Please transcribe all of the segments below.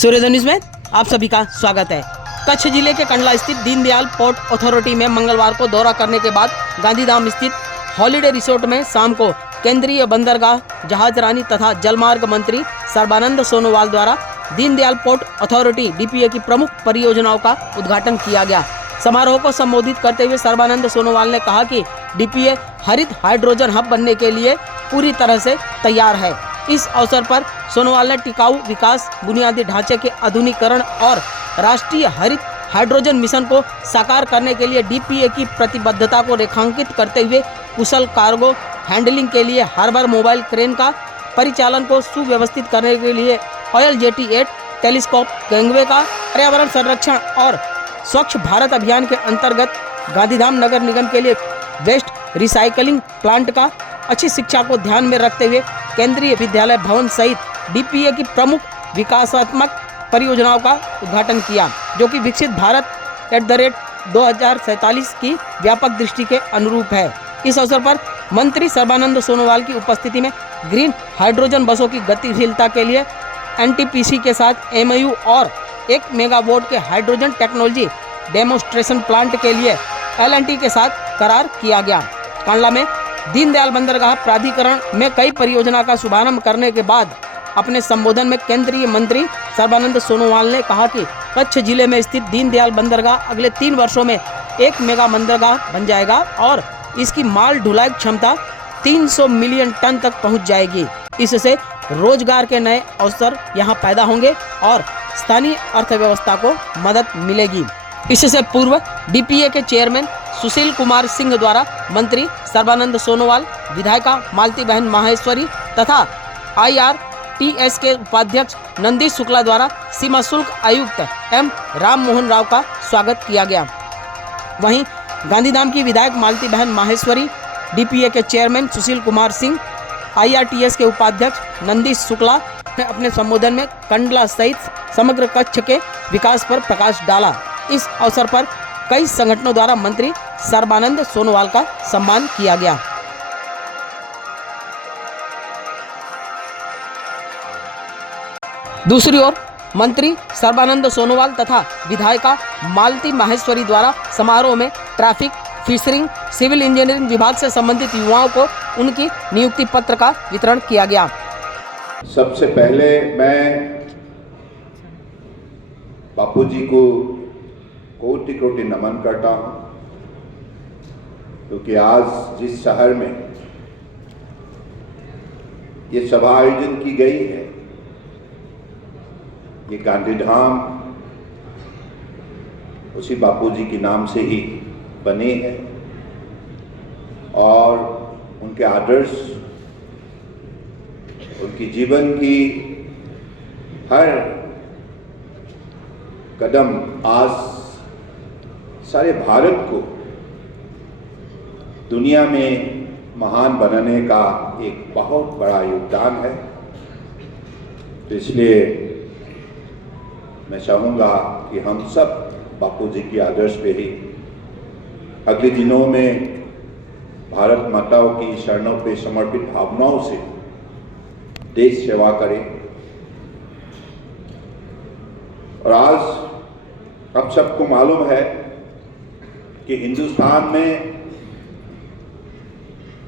सूर्योदय न्यूज में आप सभी का स्वागत है। कच्छ जिले के कंडला स्थित दीनदयाल पोर्ट अथॉरिटी में मंगलवार को दौरा करने के बाद गांधीधाम स्थित हॉलिडे रिसोर्ट में शाम को केंद्रीय बंदरगाह, जहाज रानी तथा जलमार्ग मंत्री सर्बानंद सोनोवाल द्वारा दीनदयाल पोर्ट अथॉरिटी डीपीए की प्रमुख परियोजनाओं का उद्घाटन किया गया। समारोह को संबोधित करते हुए सर्बानंद सोनोवाल ने कहा कि डीपीए हरित हाइड्रोजन हब बनने के लिए पूरी तरह से तैयार है। इस अवसर पर सोनोवाल ने टिकाऊ विकास, बुनियादी ढांचे के आधुनिकीकरण और राष्ट्रीय हरित हाइड्रोजन मिशन को साकार करने के लिए डीपीए की प्रतिबद्धता को रेखांकित करते हुए कुशल कार्गो हैंडलिंग के लिए हार्बर मोबाइल क्रेन का परिचालन को सुव्यवस्थित करने के लिए ऑयल जेटी 8 टेलीस्कोप गैंगवे का पर्यावरण संरक्षण और स्वच्छ भारत अभियान के अंतर्गत गांधीधाम नगर निगम के लिए वेस्ट रिसाइकलिंग प्लांट का अच्छी शिक्षा को ध्यान में रखते हुए केंद्रीय विद्यालय भवन सहित डीपीए की प्रमुख विकासात्मक परियोजनाओं का उद्घाटन किया, जो कि विकसित भारत @ 2047 की व्यापक दृष्टि के अनुरूप है। इस अवसर पर मंत्री सर्बानंद सोनोवाल की उपस्थिति में ग्रीन हाइड्रोजन बसों की गतिशीलता के लिए एनटीपीसी के साथ एमओयू और 1 मेगावाट के हाइड्रोजन टेक्नोलॉजी डेमोन्स्ट्रेशन प्लांट के लिए एलएनटी के साथ करार किया गया। कांडला में दीनदयाल बंदरगाह प्राधिकरण में कई परियोजना का शुभारंभ करने के बाद अपने संबोधन में केंद्रीय मंत्री सर्बानंद सोनोवाल ने कहा कि कच्छ जिले में स्थित दीनदयाल बंदरगाह अगले 3 वर्षों में 1 मेगा बंदरगाह बन जाएगा और इसकी माल ढुलाई क्षमता 300 मिलियन टन तक पहुंच जाएगी। इससे रोजगार के नए अवसर यहां पैदा होंगे और स्थानीय अर्थव्यवस्था को मदद मिलेगी। इससे पूर्व डीपीए के चेयरमैन सुशील कुमार सिंह द्वारा मंत्री सर्बानंद सोनोवाल, विधायिका मालती बहन माहेश्वरी तथा IRTS के उपाध्यक्ष नंदीश शुक्ला द्वारा सीमा शुल्क आयुक्त M राम मोहन राव का स्वागत किया गया। वहीं गांधीधाम की विधायक मालती बहन माहेश्वरी, डीपीए के चेयरमैन सुशील कुमार सिंह, IRTS के उपाध्यक्ष नंदीश शुक्ला ने अपने संबोधन में कंडला सहित समग्र कच्छ के विकास पर प्रकाश डाला। इस अवसर पर कई संगठनों द्वारा मंत्री सर्बानंद सोनोवाल का सम्मान किया गया। दूसरी ओर मंत्री सर्बानंद सोनोवाल तथा विधायिका मालती माहेश्वरी द्वारा समारोह में ट्रैफिक, फिशरिंग, सिविल इंजीनियरिंग विभाग से संबंधित युवाओं को उनकी नियुक्ति पत्र का वितरण किया गया। सबसे पहले मैं बापूजी को कोटि कोटि नमन करता हूँ, क्योंकि आज जिस शहर में ये सभा आयोजन की गई है, ये गांधीधाम उसी बापूजी के नाम से ही बने हैं और उनके आदर्श, उनकी जीवन की हर कदम आज सारे भारत को दुनिया में महान बनाने का एक बहुत बड़ा योगदान है। तो इसलिए मैं चाहूँगा कि हम सब बापूजी की आदर्श पे ही अगले दिनों में भारत माताओं की शरणों पे समर्पित भावनाओं से देश सेवा करें। और आज अब सबको मालूम है कि हिंदुस्तान में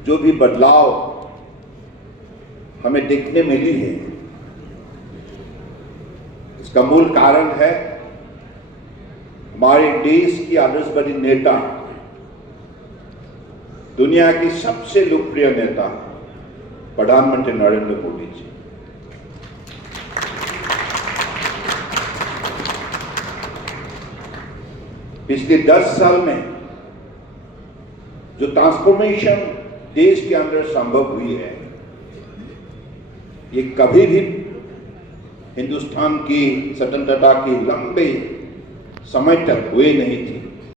जो भी बदलाव हमें देखने मिली है, इसका मूल कारण है हमारे देश की आदर्शवादी नेता, दुनिया की सबसे लोकप्रिय नेता प्रधानमंत्री नरेंद्र मोदी जी। पिछले 10 साल में जो ट्रांसफॉर्मेशन देश के अंदर संभव हुई है, ये कभी भी हिंदुस्तान की स्वतंत्रता की लंबे समय तक हुए नहीं थी।